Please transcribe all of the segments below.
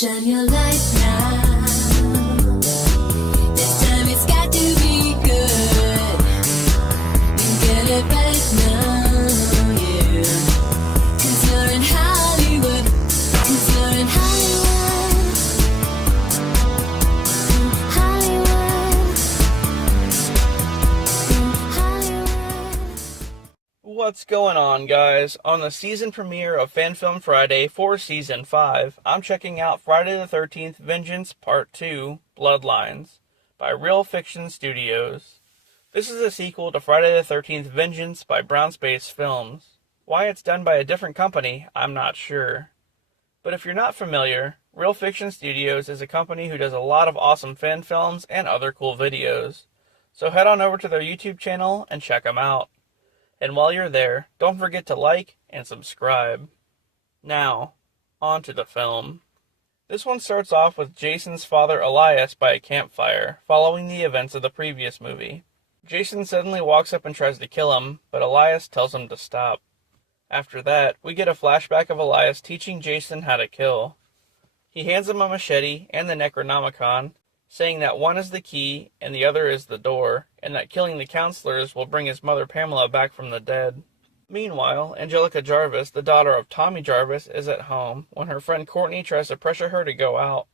Shine your light now. This time it's got to be good. Get it back now, yeah. 'Cause you're in Hollywood. 'Cause you're in Hollywood. Hollywood. What's going on, guys? On the season premiere of Fan Film Friday for Season 5, I'm checking out Friday the 13th Vengeance Part 2, Bloodlines, by Real Fiction Studios. This is a sequel to Friday the 13th Vengeance by Brown Space Films. Why it's done by a different company, I'm not sure. But if you're not familiar, Real Fiction Studios is a company who does a lot of awesome fan films and other cool videos. So head on over to their YouTube channel and check them out. And while you're there, don't forget to like and subscribe. Now, on to the film. This one starts off with Jason's father Elias by a campfire, following the events of the previous movie. Jason suddenly walks up and tries to kill him, but Elias tells him to stop. After that, we get a flashback of Elias teaching Jason how to kill. He hands him a machete and the Necronomicon, saying that one is the key and the other is the door, and that killing the counselors will bring his mother Pamela back from the dead. Meanwhile, Angelica Jarvis, the daughter of Tommy Jarvis, is at home when her friend Courtney tries to pressure her to go out.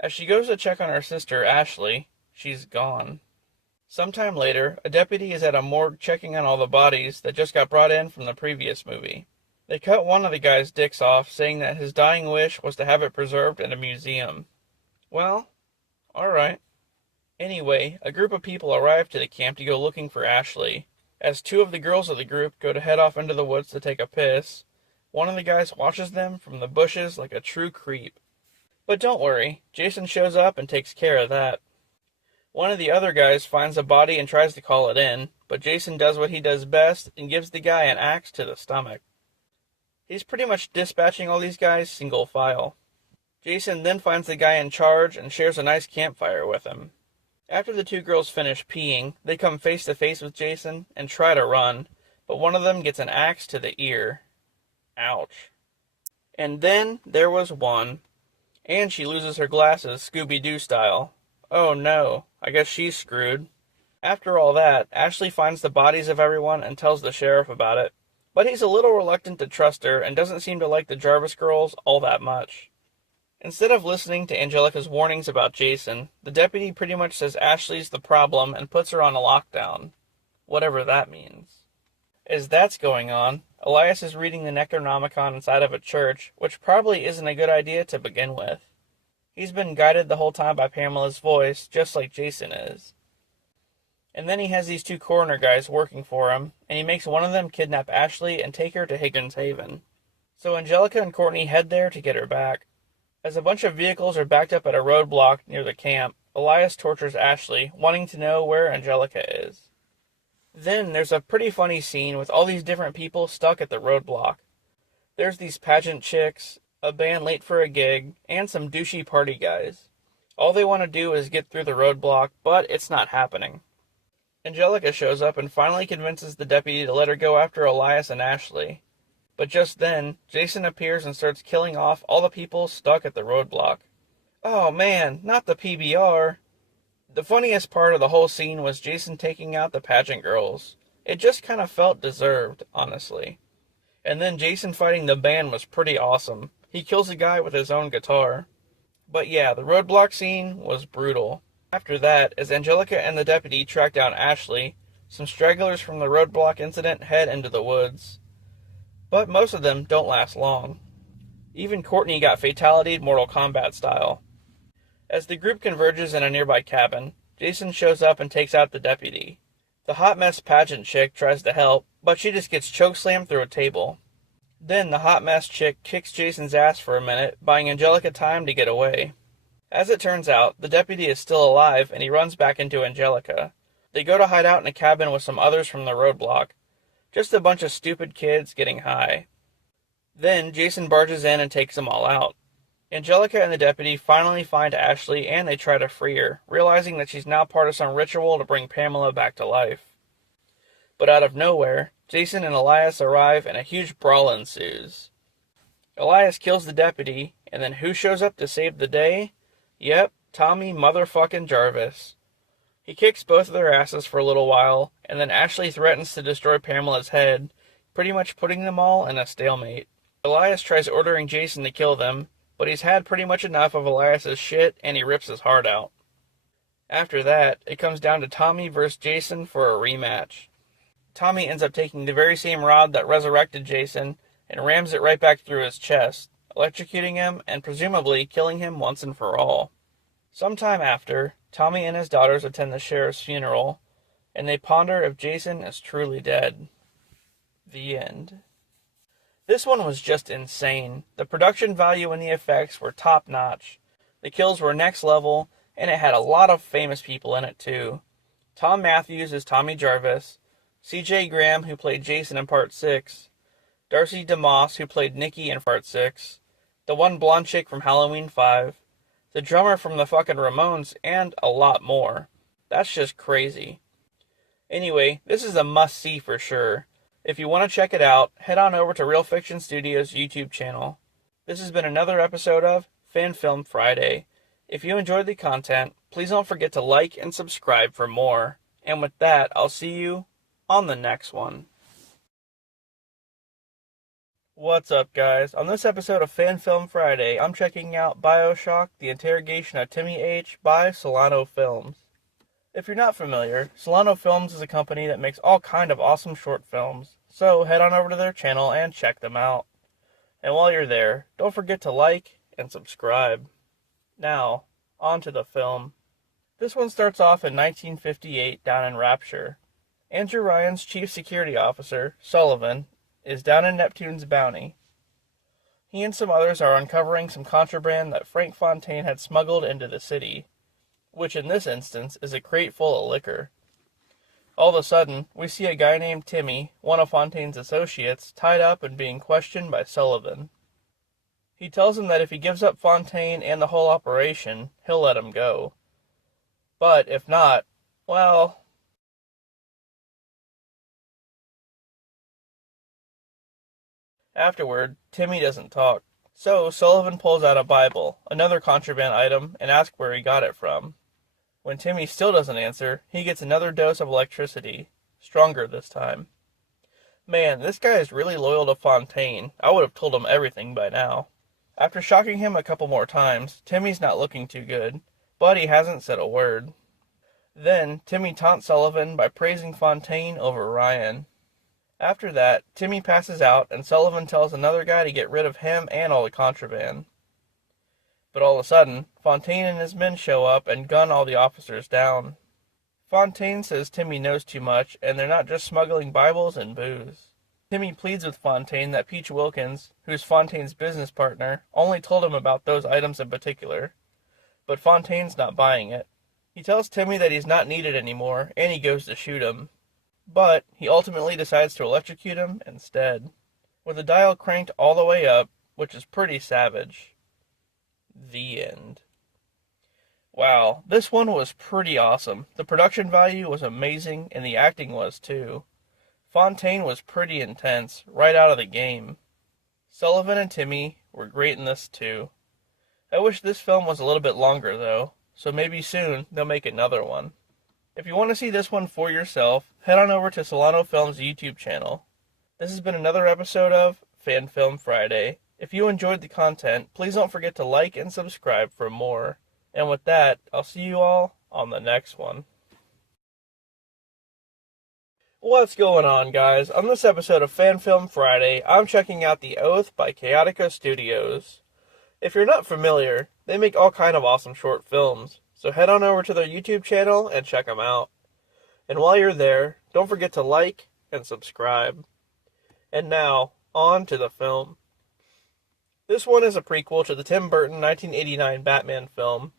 As she goes to check on her sister Ashley, she's gone. Sometime later, a deputy is at a morgue checking on all the bodies that just got brought in from the previous movie. They cut one of the guy's dicks off, saying that his dying wish was to have it preserved in a museum. Well, alright. Anyway, a group of people arrive to the camp to go looking for Ashley. As two of the girls of the group go to head off into the woods to take a piss, one of the guys watches them from the bushes like a true creep. But don't worry, Jason shows up and takes care of that. One of the other guys finds a body and tries to call it in, but Jason does what he does best and gives the guy an axe to the stomach. He's pretty much dispatching all these guys single file. Jason then finds the guy in charge and shares a nice campfire with him. After the two girls finish peeing, they come face to face with Jason and try to run, but one of them gets an axe to the ear. Ouch. And then there was one, and she loses her glasses Scooby-Doo style. Oh no, I guess she's screwed. After all that, Ashley finds the bodies of everyone and tells the sheriff about it, but he's a little reluctant to trust her and doesn't seem to like the Jarvis girls all that much. Instead of listening to Angelica's warnings about Jason, the deputy pretty much says Ashley's the problem and puts her on a lockdown. Whatever that means. As that's going on, Elias is reading the Necronomicon inside of a church, which probably isn't a good idea to begin with. He's been guided the whole time by Pamela's voice, just like Jason is. And then he has these two coroner guys working for him, and he makes one of them kidnap Ashley and take her to Higgins Haven. So Angelica and Courtney head there to get her back. As a bunch of vehicles are backed up at a roadblock near the camp, Elias tortures Ashley, wanting to know where Angelica is. Then there's a pretty funny scene with all these different people stuck at the roadblock. There's these pageant chicks, a band late for a gig, and some douchey party guys. All they want to do is get through the roadblock, but it's not happening. Angelica shows up and finally convinces the deputy to let her go after Elias and Ashley. But just then, Jason appears and starts killing off all the people stuck at the roadblock. Oh man, not the PBR. The funniest part of the whole scene was Jason taking out the pageant girls. It just kind of felt deserved, honestly. And then Jason fighting the band was pretty awesome. He kills a guy with his own guitar. But yeah, the roadblock scene was brutal. After that, as Angelica and the deputy track down Ashley, some stragglers from the roadblock incident head into the woods. But most of them don't last long. Even Courtney got fatality'd Mortal Kombat style. As the group converges in a nearby cabin, Jason shows up and takes out the deputy. The hot mess pageant chick tries to help, but she just gets chokeslammed through a table. Then the hot mess chick kicks Jason's ass for a minute, buying Angelica time to get away. As it turns out, the deputy is still alive and he runs back into Angelica. They go to hide out in a cabin with some others from the roadblock. Just a bunch of stupid kids getting high. Then Jason barges in and takes them all out. Angelica and the deputy finally find Ashley and they try to free her, realizing that she's now part of some ritual to bring Pamela back to life. But out of nowhere, Jason and Elias arrive and a huge brawl ensues. Elias kills the deputy, And then who shows up to save the day? Yep, Tommy motherfucking Jarvis. He kicks both of their asses for a little while, and then Ashley threatens to destroy Pamela's head, pretty much putting them all in a stalemate. Elias tries ordering Jason to kill them, but he's had pretty much enough of Elias's shit, and he rips his heart out. After that, it comes down to Tommy versus Jason for a rematch. Tommy ends up taking the very same rod that resurrected Jason and rams it right back through his chest, electrocuting him and presumably killing him once and for all. Sometime after, Tommy and his daughters attend the sheriff's funeral, and they ponder if Jason is truly dead. The end. This one was just insane. The production value and the effects were top-notch. The kills were next level, and it had a lot of famous people in it too. Tom Matthews as Tommy Jarvis, C.J. Graham, who played Jason in Part 6, Darcy DeMoss, who played Nikki in Part 6, the one blonde chick from Halloween 5, the drummer from the fucking Ramones, and a lot more. That's just crazy. Anyway, this is a must-see for sure. If you want to check it out, head on over to Real Fiction Studios' YouTube channel. This has been another episode of Fan Film Friday. If you enjoyed the content, please don't forget to like and subscribe for more. And with that, I'll see you on the next one. What's up, guys? On this episode of Fan Film Friday, I'm checking out BioShock, The Interrogation of Timmy H by Solano Films. If you're not familiar, Solano Films is a company that makes all kind of awesome short films, so head on over to their channel and check them out. And while you're there, don't forget to like and subscribe. Now, on to the film. This one starts off in 1958 down in Rapture. Andrew Ryan's chief security officer, Sullivan, is down in Neptune's bounty. He and some others are uncovering some contraband that Frank Fontaine had smuggled into the city, which in this instance is a crate full of liquor. All of a sudden, we see a guy named Timmy, one of Fontaine's associates, tied up and being questioned by Sullivan. He tells him that if he gives up Fontaine and the whole operation, he'll let him go. But if not, well... Afterward, Timmy doesn't talk. So Sullivan pulls out a Bible, another contraband item, and asks where he got it from. When Timmy still doesn't answer, he gets another dose of electricity, stronger this time. Man, this guy is really loyal to Fontaine. I would have told him everything by now. After shocking him a couple more times, Timmy's not looking too good, but he hasn't said a word. Then, Timmy taunts Sullivan by praising Fontaine over Ryan. After that, Timmy passes out, and Sullivan tells another guy to get rid of him and all the contraband. But all of a sudden, Fontaine and his men show up and gun all the officers down. Fontaine says Timmy knows too much, and they're not just smuggling Bibles and booze. Timmy pleads with Fontaine that Peach Wilkins, who's Fontaine's business partner, only told him about those items in particular. But Fontaine's not buying it. He tells Timmy that he's not needed anymore, and he goes to shoot him. But he ultimately decides to electrocute him instead, with the dial cranked all the way up, which is pretty savage. The end. Wow, this one was pretty awesome. The production value was amazing, and the acting was too. Fontaine was pretty intense, right out of the game. Sullivan and Timmy were great in this too. I wish this film was a little bit longer though, so maybe soon they'll make another one. If you want to see this one for yourself, head on over to Solano Films' YouTube channel. This has been another episode of Fan Film Friday. If you enjoyed the content, please don't forget to like and subscribe for more. And with that, I'll see you all on the next one. What's going on, guys? On this episode of Fan Film Friday, I'm checking out The Oath by KAOTICA Studios. If you're not familiar, they make all kind of awesome short films, so head on over to their YouTube channel and check them out. And while you're there, don't forget to like and subscribe. And now, on to the film. This one is a prequel to the Tim Burton 1989 Batman film.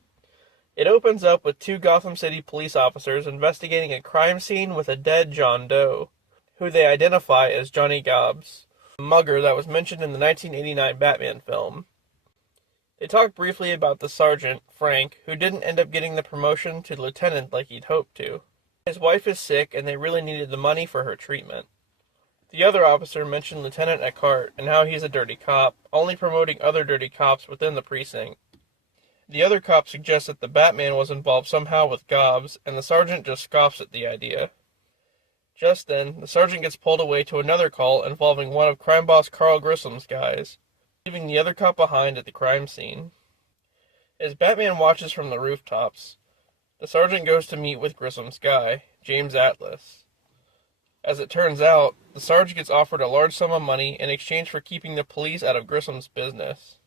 It opens up with two Gotham City police officers investigating a crime scene with a dead John Doe, who they identify as Johnny Gobbs, a mugger that was mentioned in the 1989 Batman film. They talk briefly about the sergeant, Frank, who didn't end up getting the promotion to lieutenant like he'd hoped to. His wife is sick and they really needed the money for her treatment. The other officer mentioned Lieutenant Eckhart and how he's a dirty cop, only promoting other dirty cops within the precinct. The other cop suggests that the Batman was involved somehow with gobs, and the sergeant just scoffs at the idea. Just then, the sergeant gets pulled away to another call involving one of crime boss Carl Grissom's guys, leaving the other cop behind at the crime scene. As Batman watches from the rooftops, the sergeant goes to meet with Grissom's guy, James Atlas. As it turns out, the sergeant gets offered a large sum of money in exchange for keeping the police out of Grissom's business.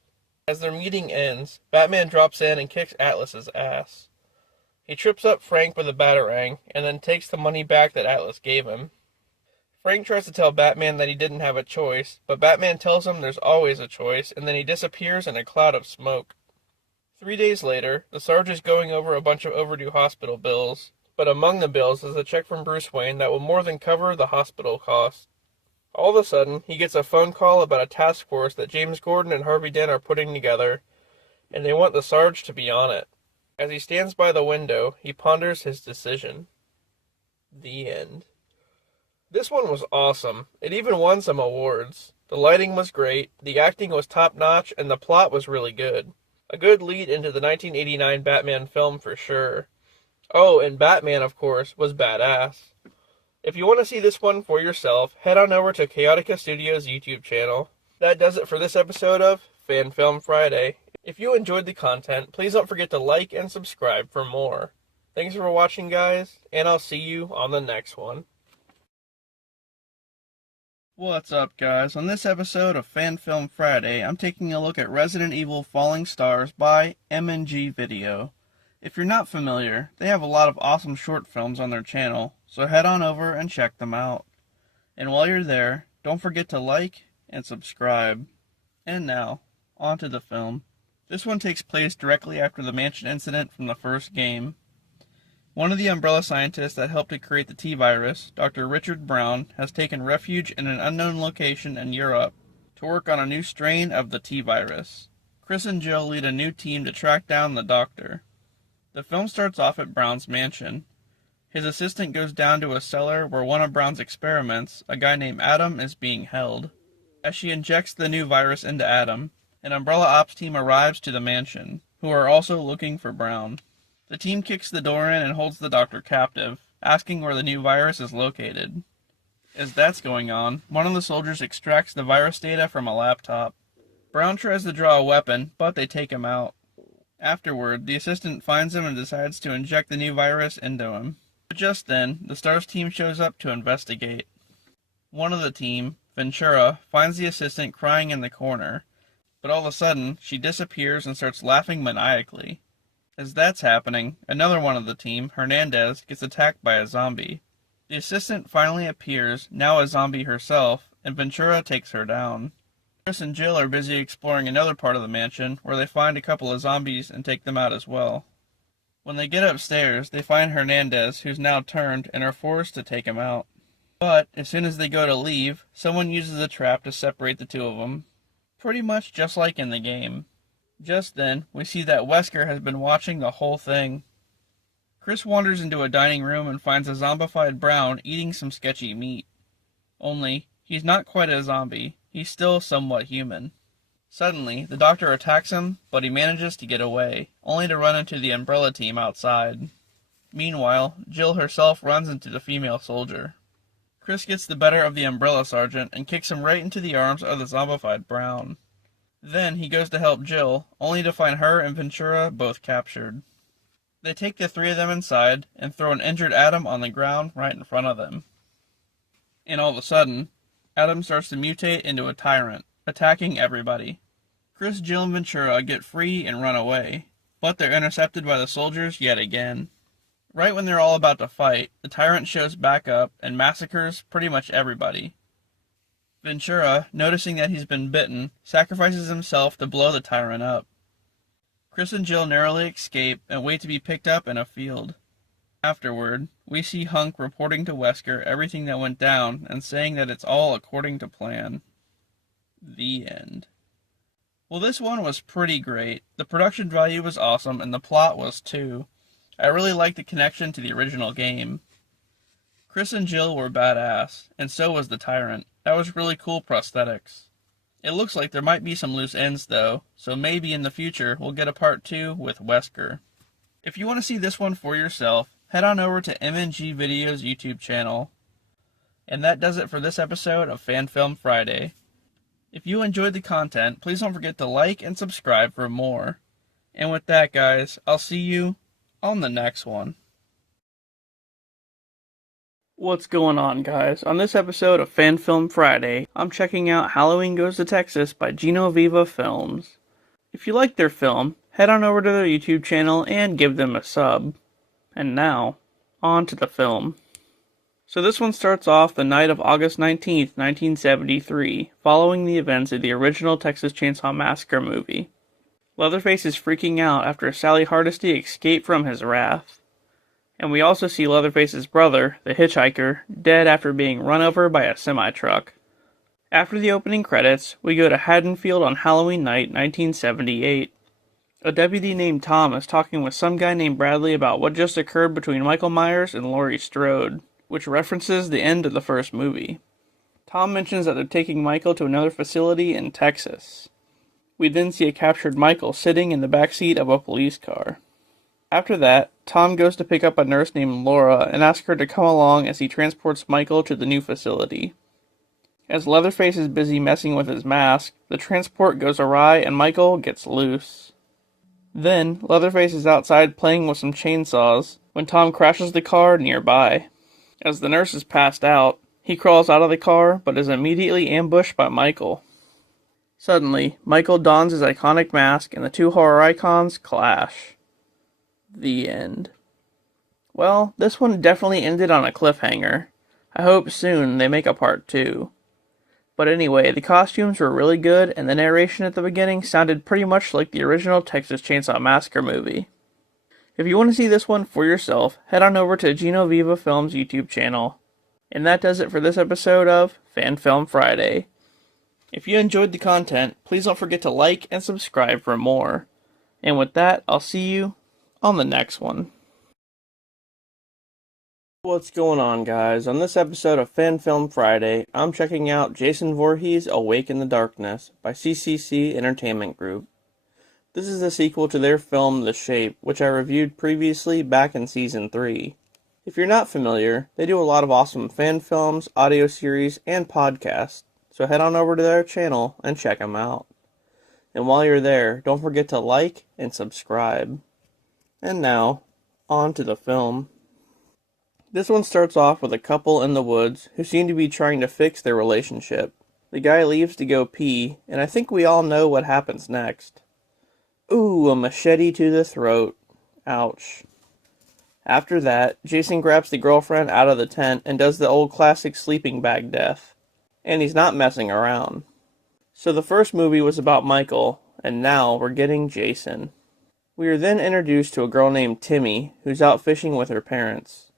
As their meeting ends, Batman drops in and kicks Atlas's ass. He trips up Frank with a batarang, and then takes the money back that Atlas gave him. Frank tries to tell Batman that he didn't have a choice, but Batman tells him there's always a choice, and then he disappears in a cloud of smoke. 3 days later, the Sarge is going over a bunch of overdue hospital bills, but among the bills is a check from Bruce Wayne that will more than cover the hospital costs. All of a sudden, he gets a phone call about a task force that James Gordon and Harvey Dent are putting together, and they want the Sarge to be on it. As he stands by the window, he ponders his decision. The end. This one was awesome. It even won some awards. The lighting was great, the acting was top-notch, and the plot was really good. A good lead into the 1989 Batman film for sure. Oh, and Batman, of course, was badass. If you want to see this one for yourself, head on over to KAOTICA Studios' YouTube channel. That does it for this episode of Fan Film Friday. If you enjoyed the content, please don't forget to like and subscribe for more. Thanks for watching, guys, and I'll see you on the next one. What's up, guys? On this episode of Fan Film Friday, I'm taking a look at Resident Evil Falling Stars by M&G Video. If you're not familiar, they have a lot of awesome short films on their channel, so head on over and check them out. And while you're there, don't forget to like and subscribe. And now, on to the film. This one takes place directly after the mansion incident from the first game. One of the Umbrella scientists that helped to create the T-Virus, Dr. Richard Brown, has taken refuge in an unknown location in Europe to work on a new strain of the T-Virus. Chris and Jill lead a new team to track down the doctor. The film starts off at Brown's mansion. His assistant goes down to a cellar where one of Brown's experiments, a guy named Adam, is being held. As she injects the new virus into Adam, an Umbrella Ops team arrives to the mansion, who are also looking for Brown. The team kicks the door in and holds the doctor captive, asking where the new virus is located. As that's going on, one of the soldiers extracts the virus data from a laptop. Brown tries to draw a weapon, but they take him out. Afterward, the assistant finds him and decides to inject the new virus into him. But just then, the STARS team shows up to investigate. One of the team, Ventura, finds the assistant crying in the corner, but all of a sudden, she disappears and starts laughing maniacally. As that's happening, another one of the team, Hernandez, gets attacked by a zombie. The assistant finally appears, now a zombie herself, and Ventura takes her down. Chris and Jill are busy exploring another part of the mansion, where they find a couple of zombies and take them out as well. When they get upstairs, they find Hernandez, who's now turned, and are forced to take him out. But, as soon as they go to leave, someone uses a trap to separate the two of them. Pretty much just like in the game. Just then, we see that Wesker has been watching the whole thing. Chris wanders into a dining room and finds a zombified Brown eating some sketchy meat. Only, he's not quite a zombie, he's still somewhat human. Suddenly, the doctor attacks him, but he manages to get away, only to run into the Umbrella team outside. Meanwhile, Jill herself runs into the female soldier. Chris gets the better of the Umbrella sergeant and kicks him right into the arms of the zombified Brown. Then he goes to help Jill, only to find her and Ventura both captured. They take the three of them inside and throw an injured Adam on the ground right in front of them. And all of a sudden, Adam starts to mutate into a tyrant, attacking everybody. Chris, Jill, and Ventura get free and run away, but they're intercepted by the soldiers yet again. Right when they're all about to fight, the tyrant shows back up and massacres pretty much everybody. Ventura, noticing that he's been bitten, sacrifices himself to blow the tyrant up. Chris and Jill narrowly escape and wait to be picked up in a field. Afterward, we see Hunk reporting to Wesker everything that went down and saying that it's all according to plan. The end. Well, this one was pretty great. The production value was awesome and the plot was too. I really liked the connection to the original game. Chris and Jill were badass, and so was the tyrant, That was really cool prosthetics. It looks like there might be some loose ends though, so maybe in the future we'll get a part 2 with Wesker. If you want to see this one for yourself, head on over to MNG Video's YouTube channel. And that does it for this episode of Fan Film Friday. If you enjoyed the content, please don't forget to like and subscribe for more. And with that, guys, I'll see you on the next one. What's going on, guys? On this episode of Fan Film Friday, I'm checking out Halloween Goes to Texas by GENOVEVA Films. If you like their film, head on over to their YouTube channel and give them a sub. And now, on to the film. So this one starts off the night of August 19th, 1973, following the events of the original Texas Chainsaw Massacre movie. Leatherface is freaking out after Sally Hardesty escaped from his wrath. And we also see Leatherface's brother, the hitchhiker, dead after being run over by a semi-truck. After the opening credits, we go to Haddonfield on Halloween night, 1978. A deputy named Tom is talking with some guy named Bradley about what just occurred between Michael Myers and Laurie Strode, which references the end of the first movie. Tom mentions that they're taking Michael to another facility in Texas. We then see a captured Michael sitting in the backseat of a police car. After that, Tom goes to pick up a nurse named Laura and asks her to come along as he transports Michael to the new facility. As Leatherface is busy messing with his mask, the transport goes awry and Michael gets loose. Then, Leatherface is outside playing with some chainsaws when Tom crashes the car nearby. As the nurse is passed out, he crawls out of the car but is immediately ambushed by Michael. Suddenly, Michael dons his iconic mask and the two horror icons clash. The end. Well, this one definitely ended on a cliffhanger. I hope soon they make a part 2. But anyway, the costumes were really good and the narration at the beginning sounded pretty much like the original Texas Chainsaw Massacre movie. If you want to see this one for yourself, head on over to GENOVEVA Films' YouTube channel. And that does it for this episode of Fan Film Friday. If you enjoyed the content, please don't forget to like and subscribe for more. And with that, I'll see you on the next one. What's going on, guys? On this episode of Fan Film Friday, I'm checking out Jason Voorhees' Awake in the Darkness by CCC Entertainment Group. This is a sequel to their film The Shape, which I reviewed previously back in Season 3. If you're not familiar, they do a lot of awesome fan films, audio series, and podcasts, so head on over to their channel and check them out. And while you're there, don't forget to like and subscribe. And now, on to the film. This one starts off with a couple in the woods who seem to be trying to fix their relationship. The guy leaves to go pee, and I think we all know what happens next. Ooh, a machete to the throat. Ouch. After that, Jason grabs the girlfriend out of the tent and does the old classic sleeping bag death. And he's not messing around. So the first movie was about Michael, and now we're getting Jason. We are then introduced to a girl named Timmy, who's out fishing with her parents.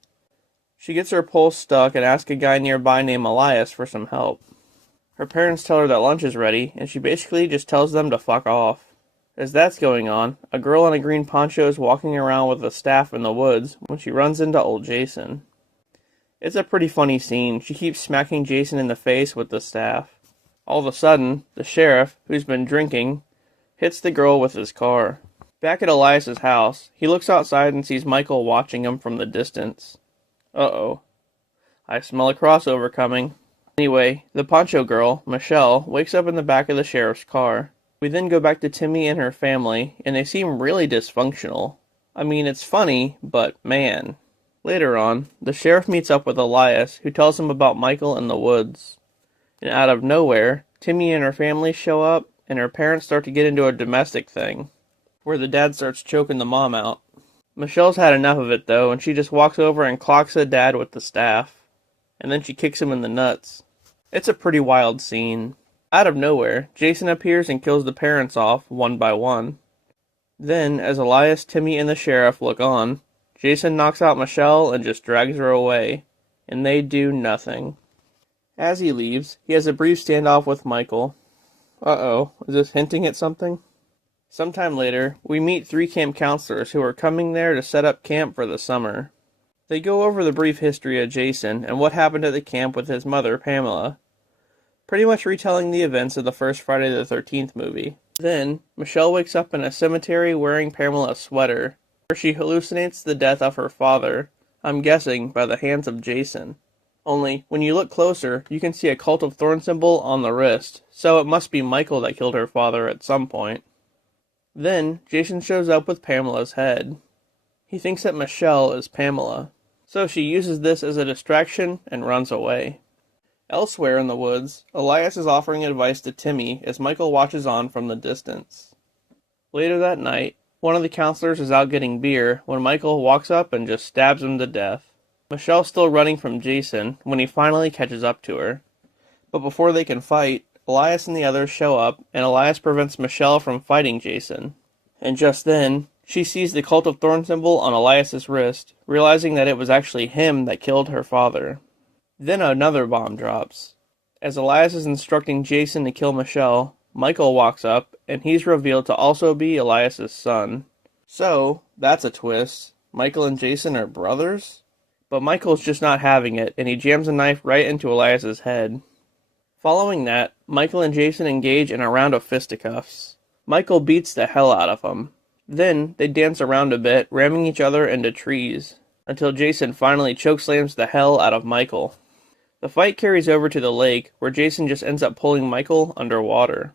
She gets her pole stuck and asks a guy nearby named Elias for some help. Her parents tell her that lunch is ready, and she basically just tells them to fuck off. As that's going on, a girl in a green poncho is walking around with a staff in the woods when she runs into old Jason. It's a pretty funny scene. She keeps smacking Jason in the face with the staff. All of a sudden, the sheriff, who's been drinking, hits the girl with his car. Back at Elias's house, he looks outside and sees Michael watching him from the distance. Uh-oh. I smell a crossover coming. Anyway, the poncho girl, Michelle, wakes up in the back of the sheriff's car. We then go back to Timmy and her family, and they seem really dysfunctional. I mean, it's funny, but man. Later on, the sheriff meets up with Elias, who tells him about Michael in the woods. And out of nowhere, Timmy and her family show up, and her parents start to get into a domestic thing, where the dad starts choking the mom out. Michelle's had enough of it though, and she just walks over and clocks the dad with the staff. And then she kicks him in the nuts. It's a pretty wild scene. Out of nowhere, Jason appears and kills the parents off, one by one. Then, as Elias, Timmy, and the sheriff look on, Jason knocks out Michelle and just drags her away. And they do nothing. As he leaves, he has a brief standoff with Michael. Uh-oh, is this hinting at something? Sometime later, we meet 3 camp counselors who are coming there to set up camp for the summer. They go over the brief history of Jason and what happened at the camp with his mother, Pamela. pretty much retelling the events of the first Friday the 13th movie. Then, Michelle wakes up in a cemetery wearing Pamela's sweater, where she hallucinates the death of her father, I'm guessing by the hands of Jason. Only, when you look closer, you can see a Cult of Thorn symbol on the wrist, so it must be Michael that killed her father at some point. Then, Jason shows up with Pamela's head. He thinks that Michelle is Pamela, so she uses this as a distraction and runs away. Elsewhere in the woods, Elias is offering advice to Timmy as Michael watches on from the distance. Later that night, one of the counselors is out getting beer when Michael walks up and just stabs him to death. Michelle's still running from Jason when he finally catches up to her. But before they can fight, Elias and the others show up, and Elias prevents Michelle from fighting Jason. And just then, she sees the Cult of Thorn symbol on Elias's wrist, realizing that it was actually him that killed her father. Then another bomb drops. As Elias is instructing Jason to kill Michelle, Michael walks up, and he's revealed to also be Elias's son. So, that's a twist. Michael and Jason are brothers? But Michael's just not having it, and he jams a knife right into Elias's head. Following that, Michael and Jason engage in a round of fisticuffs. Michael beats the hell out of him. Then, they dance around a bit, ramming each other into trees, until Jason finally chokeslams the hell out of Michael. The fight carries over to the lake, where Jason just ends up pulling Michael underwater.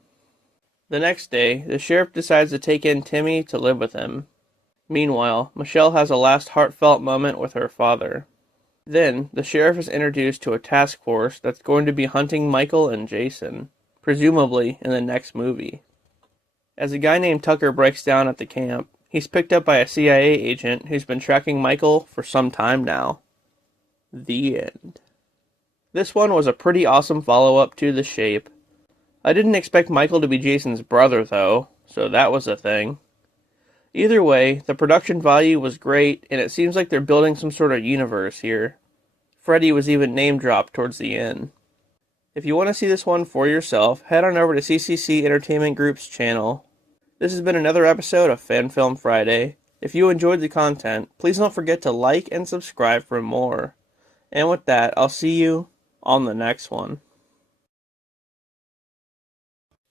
The next day, the sheriff decides to take in Timmy to live with him. Meanwhile, Michelle has a last heartfelt moment with her father. Then, the sheriff is introduced to a task force that's going to be hunting Michael and Jason, presumably in the next movie. As a guy named Tucker breaks down at the camp, he's picked up by a CIA agent who's been tracking Michael for some time now. The end. This one was a pretty awesome follow-up to The Shape. I didn't expect Michael to be Jason's brother, though, so that was a thing. Either way, the production value was great, and it seems like they're building some sort of universe here. Freddy was even name-dropped towards the end. If you want to see this one for yourself, head on over to CCC Entertainment Group's channel. This has been another episode of Fan Film Friday. If you enjoyed the content, please don't forget to like and subscribe for more. And with that, I'll see you on the next one.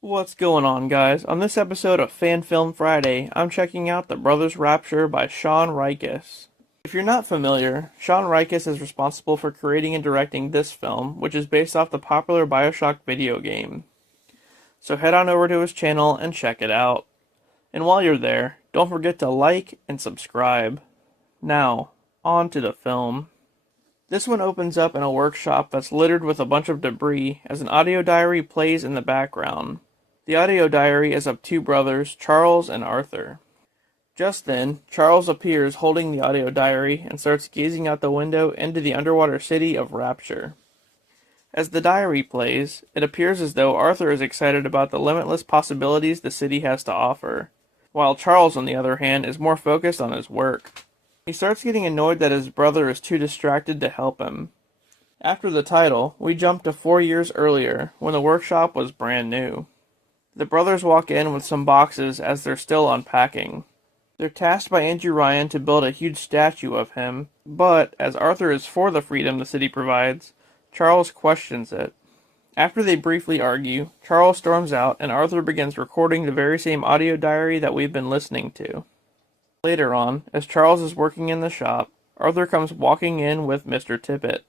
What's going on, guys? On this episode of Fan Film Friday, I'm checking out The Brothers Rapture by Shaun Rykiss. If you're not familiar, Shaun Rykiss is responsible for creating and directing this film, which is based off the popular BioShock video game. So head on over to his channel and check it out. And while you're there, don't forget to like and subscribe. Now, on to the film. This one opens up in a workshop that's littered with a bunch of debris as an audio diary plays in the background. The audio diary is of two brothers, Charles and Arthur. Just then, Charles appears holding the audio diary and starts gazing out the window into the underwater city of Rapture. As the diary plays, it appears as though Arthur is excited about the limitless possibilities the city has to offer, while Charles, on the other hand, is more focused on his work. He starts getting annoyed that his brother is too distracted to help him. After the title, we jump to 4 years earlier, when the workshop was brand new. The brothers walk in with some boxes as they're still unpacking. They're tasked by Andrew Ryan to build a huge statue of him, but as Arthur is for the freedom the city provides, Charles questions it. After they briefly argue, Charles storms out and Arthur begins recording the very same audio diary that we've been listening to. Later on, as Charles is working in the shop, Arthur comes walking in with Mr. Tippett,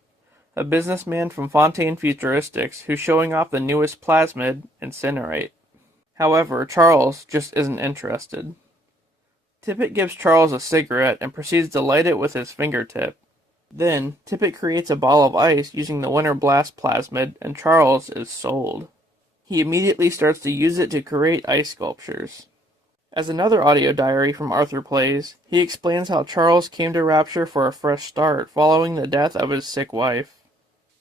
a businessman from Fontaine Futuristics who's showing off the newest plasmid, Incinerate. However, Charles just isn't interested. Tippett gives Charles a cigarette and proceeds to light it with his fingertip. Then, Tippett creates a ball of ice using the Winter Blast plasmid, and Charles is sold. He immediately starts to use it to create ice sculptures. As another audio diary from Arthur plays, he explains how Charles came to Rapture for a fresh start following the death of his sick wife.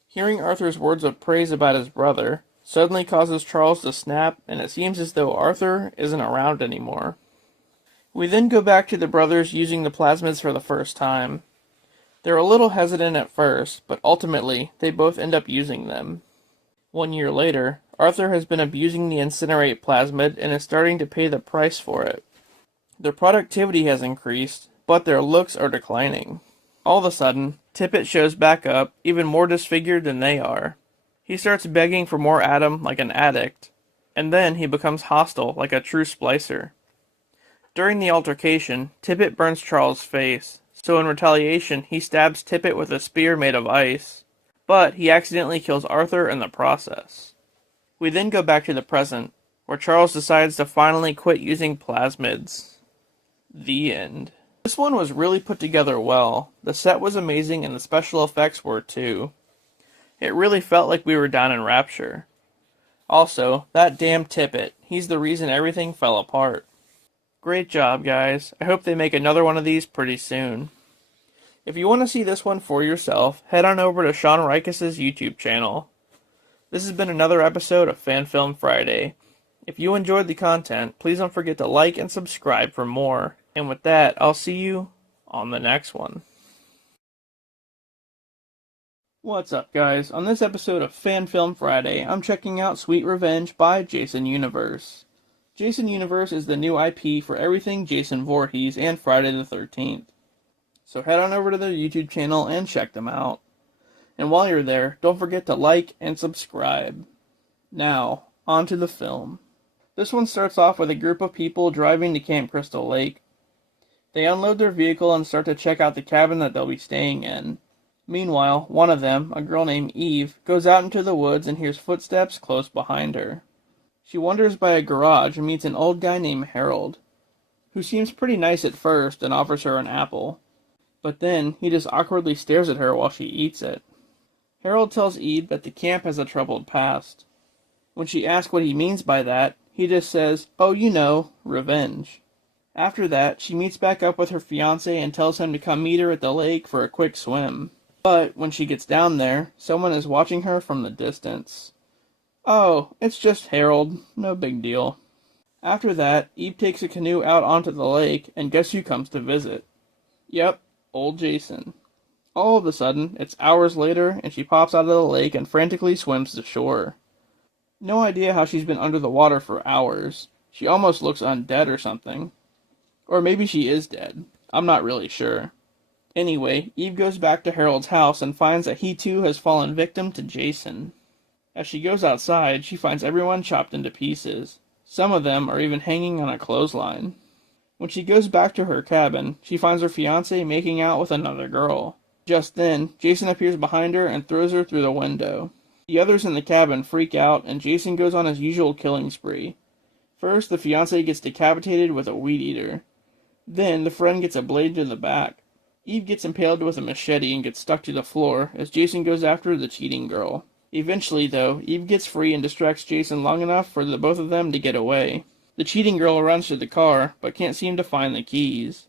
Hearing Arthur's words of praise about his brother suddenly causes Charles to snap, and it seems as though Arthur isn't around anymore. We then go back to the brothers using the plasmids for the first time. They're a little hesitant at first, but ultimately they both end up using them. 1 year later, Arthur has been abusing the Incinerate plasmid and is starting to pay the price for it. Their productivity has increased, but their looks are declining. All of a sudden, Tippett shows back up, even more disfigured than they are. He starts begging for more Adam like an addict, and then he becomes hostile like a true splicer. During the altercation, Tippett burns Charles' face, so in retaliation he stabs Tippett with a spear made of ice, but he accidentally kills Arthur in the process. We then go back to the present, where Charles decides to finally quit using plasmids. The end. This one was really put together well. The set was amazing and the special effects were too. It really felt like we were down in Rapture. Also, that damn Tippett, he's the reason everything fell apart. Great job, guys. I hope they make another one of these pretty soon. If you want to see this one for yourself, head on over to Shaun Rykiss' YouTube channel. This has been another episode of Fan Film Friday. If you enjoyed the content, please don't forget to like and subscribe for more. And with that, I'll see you on the next one. What's up, guys? On this episode of Fan Film Friday, I'm checking out Sweet Revenge by Jason Universe. Jason Universe is the new IP for everything Jason Voorhees and Friday the 13th. So head on over to their YouTube channel and check them out. And while you're there, don't forget to like and subscribe. Now, on to the film. This one starts off with a group of people driving to Camp Crystal Lake. They unload their vehicle and start to check out the cabin that they'll be staying in. Meanwhile, one of them, a girl named Eve, goes out into the woods and hears footsteps close behind her. She wanders by a garage and meets an old guy named Harold, who seems pretty nice at first and offers her an apple. But then, he just awkwardly stares at her while she eats it. Harold tells Eve that the camp has a troubled past. When she asks what he means by that, he just says, "Oh, you know, revenge." After that, she meets back up with her fiancé and tells him to come meet her at the lake for a quick swim. But when she gets down there, someone is watching her from the distance. Oh, it's just Harold. No big deal. After that, Eve takes a canoe out onto the lake, and guess who comes to visit? Yep, old Jason. All of a sudden, it's hours later, and she pops out of the lake and frantically swims to shore. No idea how she's been under the water for hours. She almost looks undead or something. Or maybe she is dead. I'm not really sure. Anyway, Eve goes back to Harold's house and finds that he too has fallen victim to Jason. As she goes outside, she finds everyone chopped into pieces. Some of them are even hanging on a clothesline. When she goes back to her cabin, she finds her fiancé making out with another girl. Just then, Jason appears behind her and throws her through the window. The others in the cabin freak out and Jason goes on his usual killing spree. First, the fiancé gets decapitated with a weed eater. Then, the friend gets a blade to the back. Eve gets impaled with a machete and gets stuck to the floor as Jason goes after the cheating girl. Eventually, though, Eve gets free and distracts Jason long enough for the both of them to get away. The cheating girl runs to the car, but can't seem to find the keys.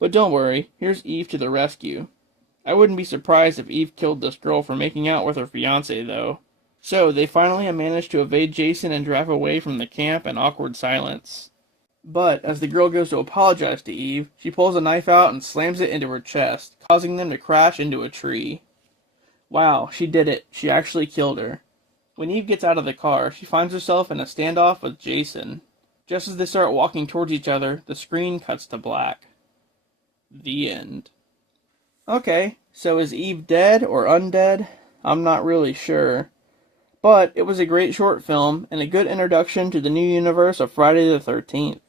But don't worry, here's Eve to the rescue. I wouldn't be surprised if Eve killed this girl for making out with her fiancé, though. So, they finally manage to evade Jason and drive away from the camp in awkward silence. But, as the girl goes to apologize to Eve, she pulls a knife out and slams it into her chest, causing them to crash into a tree. Wow, she did it. She actually killed her. When Eve gets out of the car, she finds herself in a standoff with Jason. Just as they start walking towards each other, the screen cuts to black. The end. Okay, so is Eve dead or undead? I'm not really sure. But it was a great short film and a good introduction to the new universe of Friday the 13th.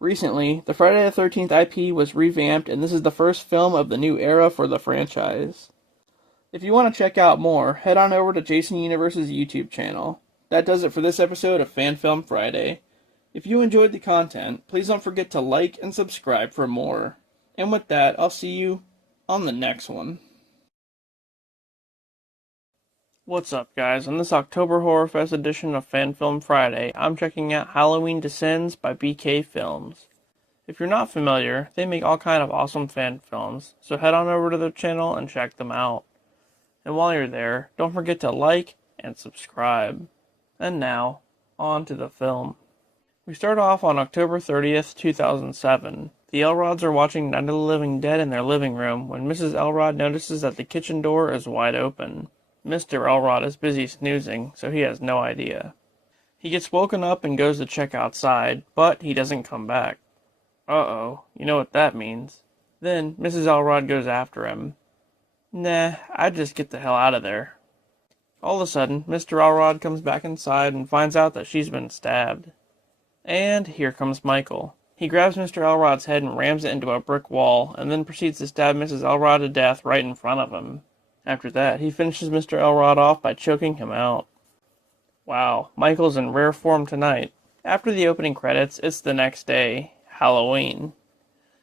Recently, the Friday the 13th IP was revamped and this is the first film of the new era for the franchise. If you want to check out more, head on over to Jason Universe's YouTube channel. That does it for this episode of Fan Film Friday. If you enjoyed the content, please don't forget to like and subscribe for more. And with that, I'll see you on the next one. What's up, guys? On this October Horror Fest edition of Fan Film Friday, I'm checking out Halloween Descends by BK Films. If you're not familiar, they make all kind of awesome fan films, so head on over to their channel and check them out. And while you're there, don't forget to like and subscribe. And now, on to the film. We start off on October 30th, 2007. The Elrods are watching Night of the Living Dead in their living room when Mrs. Elrod notices that the kitchen door is wide open. Mr. Elrod is busy snoozing, so he has no idea. He gets woken up and goes to check outside, but he doesn't come back. Uh-oh, you know what that means. Then, Mrs. Elrod goes after him. Nah, I'd just get the hell out of there. All of a sudden, Mr. Elrod comes back inside and finds out that she's been stabbed. And here comes Michael. He grabs Mr. Elrod's head and rams it into a brick wall, and then proceeds to stab Mrs. Elrod to death right in front of him. After that, he finishes Mr. Elrod off by choking him out. Wow, Michael's in rare form tonight. After the opening credits, it's the next day, Halloween.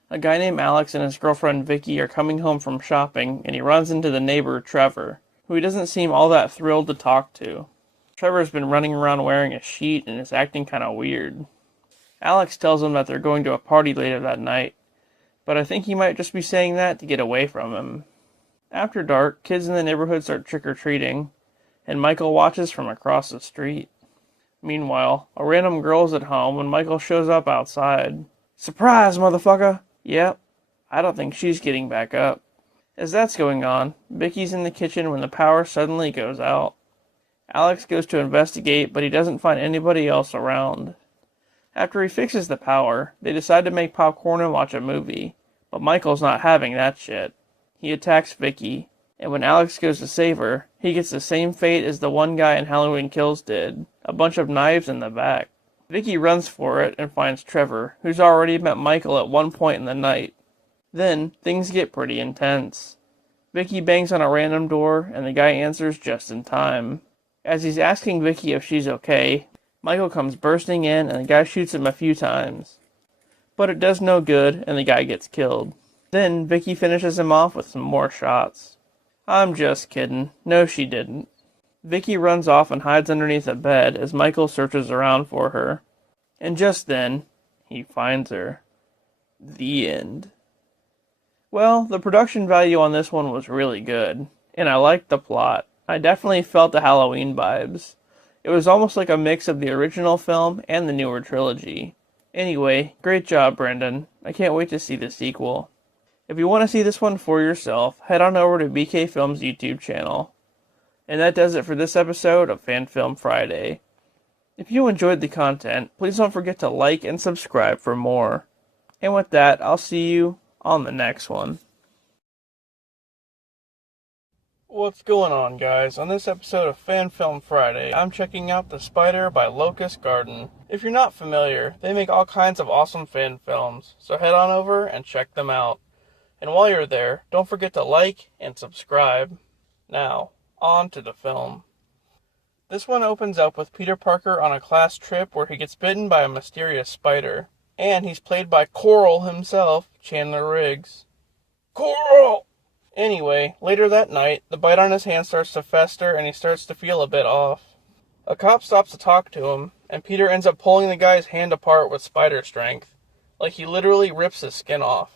A guy named Alex and his girlfriend Vicky are coming home from shopping, and he runs into the neighbor, Trevor, who he doesn't seem all that thrilled to talk to. Trevor's been running around wearing a sheet and is acting kinda weird. Alex tells him that they're going to a party later that night, but I think he might just be saying that to get away from him. After dark, kids in the neighborhood start trick-or-treating, and Michael watches from across the street. Meanwhile, a random girl's at home when Michael shows up outside. Surprise, motherfucker! Yep, I don't think she's getting back up. As that's going on, Vicky's in the kitchen when the power suddenly goes out. Alex goes to investigate, but he doesn't find anybody else around. After he fixes the power, they decide to make popcorn and watch a movie, but Michael's not having that shit. He attacks Vicky, and when Alex goes to save her, he gets the same fate as the one guy in Halloween Kills did, a bunch of knives in the back. Vicky runs for it and finds Trevor, who's already met Michael at one point in the night. Then, things get pretty intense. Vicky bangs on a random door, and the guy answers just in time. As he's asking Vicky if she's okay, Michael comes bursting in, and the guy shoots him a few times. But it does no good, and the guy gets killed. Then, Vicky finishes him off with some more shots. I'm just kidding. No, she didn't. Vicky runs off and hides underneath a bed as Michael searches around for her. And just then, he finds her. The end. Well, the production value on this one was really good, and I liked the plot. I definitely felt the Halloween vibes. It was almost like a mix of the original film and the newer trilogy. Anyway, great job, Brendan. I can't wait to see the sequel. If you want to see this one for yourself, head on over to BK Films' YouTube channel. And that does it for this episode of Fan Film Friday. If you enjoyed the content, please don't forget to like and subscribe for more. And with that, I'll see you on the next one. What's going on, guys? On this episode of Fan Film Friday, I'm checking out The Spider by Locust Garden. If you're not familiar, they make all kinds of awesome fan films, so head on over and check them out. And while you're there, don't forget to like and subscribe. Now, on to the film. This one opens up with Peter Parker on a class trip where he gets bitten by a mysterious spider. And he's played by Coral himself, Chandler Riggs. Coral! Anyway, later that night, the bite on his hand starts to fester and he starts to feel a bit off. A cop stops to talk to him, and Peter ends up pulling the guy's hand apart with spider strength. Like he literally rips his skin off.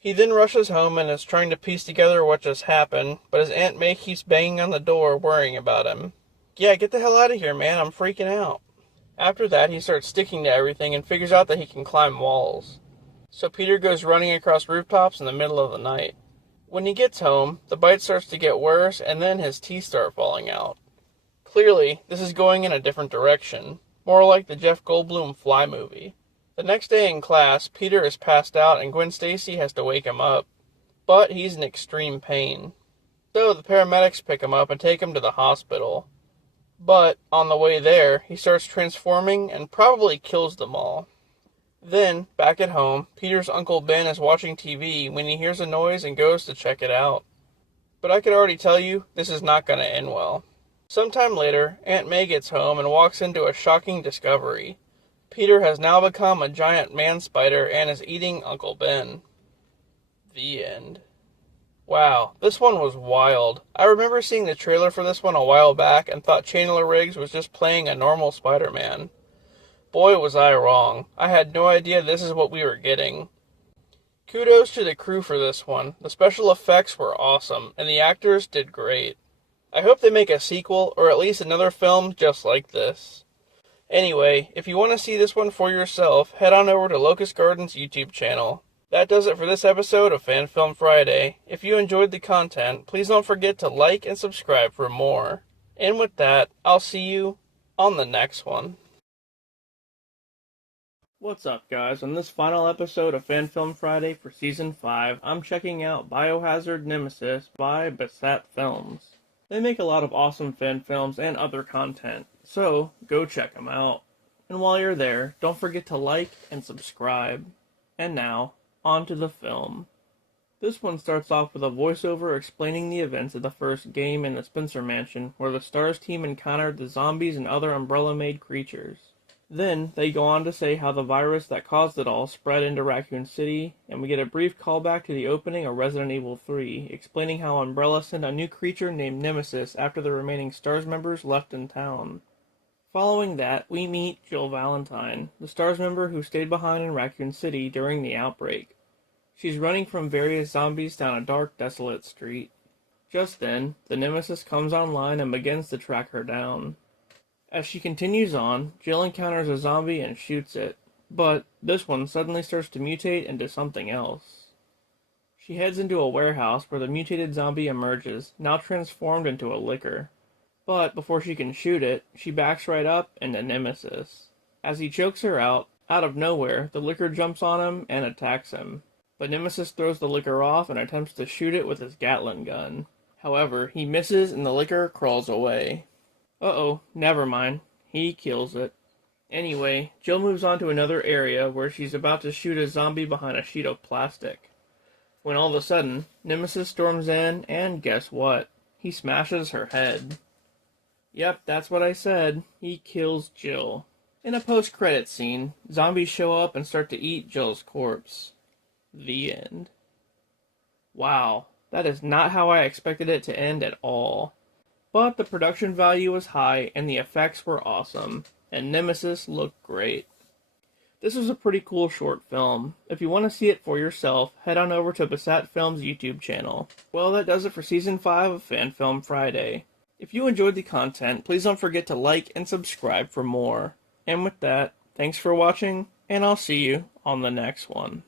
He then rushes home and is trying to piece together what just happened, but his Aunt May keeps banging on the door, worrying about him. Yeah, get the hell out of here, man, I'm freaking out. After that, he starts sticking to everything and figures out that he can climb walls. So Peter goes running across rooftops in the middle of the night. When he gets home, the bite starts to get worse, and then his teeth start falling out. Clearly, this is going in a different direction, more like the Jeff Goldblum Fly movie. The next day in class, Peter is passed out and Gwen Stacy has to wake him up. But he's in extreme pain. So the paramedics pick him up and take him to the hospital. But, on the way there, he starts transforming and probably kills them all. Then, back at home, Peter's Uncle Ben is watching TV when he hears a noise and goes to check it out. But I could already tell you, this is not going to end well. Sometime later, Aunt May gets home and walks into a shocking discovery. Peter has now become a giant man spider and is eating Uncle Ben. The end. Wow, this one was wild. I remember seeing the trailer for this one a while back and thought Chandler Riggs was just playing a normal Spider-Man. Boy, was I wrong. I had no idea this is what we were getting. Kudos to the crew for this one. The special effects were awesome, and the actors did great. I hope they make a sequel, or at least another film just like this. Anyway, if you want to see this one for yourself, head on over to Locust Garden's YouTube channel. That does it for this episode of Fan Film Friday. If you enjoyed the content, please don't forget to like and subscribe for more. And with that, I'll see you on the next one. What's up, guys? On this final episode of Fan Film Friday for Season 5, I'm checking out Biohazard Nemesis by Besat Films. They make a lot of awesome fan films and other content, so go check them out. And while you're there, don't forget to like and subscribe. And now, on to the film. This one starts off with a voiceover explaining the events of the first game in the Spencer Mansion, where the STARS team encountered the zombies and other Umbrella-made creatures. Then, they go on to say how the virus that caused it all spread into Raccoon City, and we get a brief callback to the opening of Resident Evil 3, explaining how Umbrella sent a new creature named Nemesis after the remaining STARS members left in town. Following that, we meet Jill Valentine, the STARS member who stayed behind in Raccoon City during the outbreak. She's running from various zombies down a dark, desolate street. Just then, the Nemesis comes online and begins to track her down. As she continues on, Jill encounters a zombie and shoots it, but this one suddenly starts to mutate into something else. She heads into a warehouse where the mutated zombie emerges, now transformed into a licker. But before she can shoot it, she backs right up into Nemesis. As he chokes her out of nowhere, the licker jumps on him and attacks him. But Nemesis throws the licker off and attempts to shoot it with his Gatling gun. However, he misses and the licker crawls away. Uh-oh, never mind. He kills it. Anyway, Jill moves on to another area where she's about to shoot a zombie behind a sheet of plastic. When all of a sudden, Nemesis storms in, and guess what? He smashes her head. Yep, that's what I said. He kills Jill. In a post-credits scene, zombies show up and start to eat Jill's corpse. The end. Wow, that is not how I expected it to end at all. But the production value was high and the effects were awesome, and Nemesis looked great. This was a pretty cool short film. If you want to see it for yourself, head on over to Basat Films' YouTube channel. Well, that does it for Season 5 of Fan Film Friday. If you enjoyed the content, please don't forget to like and subscribe for more. And with that, thanks for watching, and I'll see you on the next one.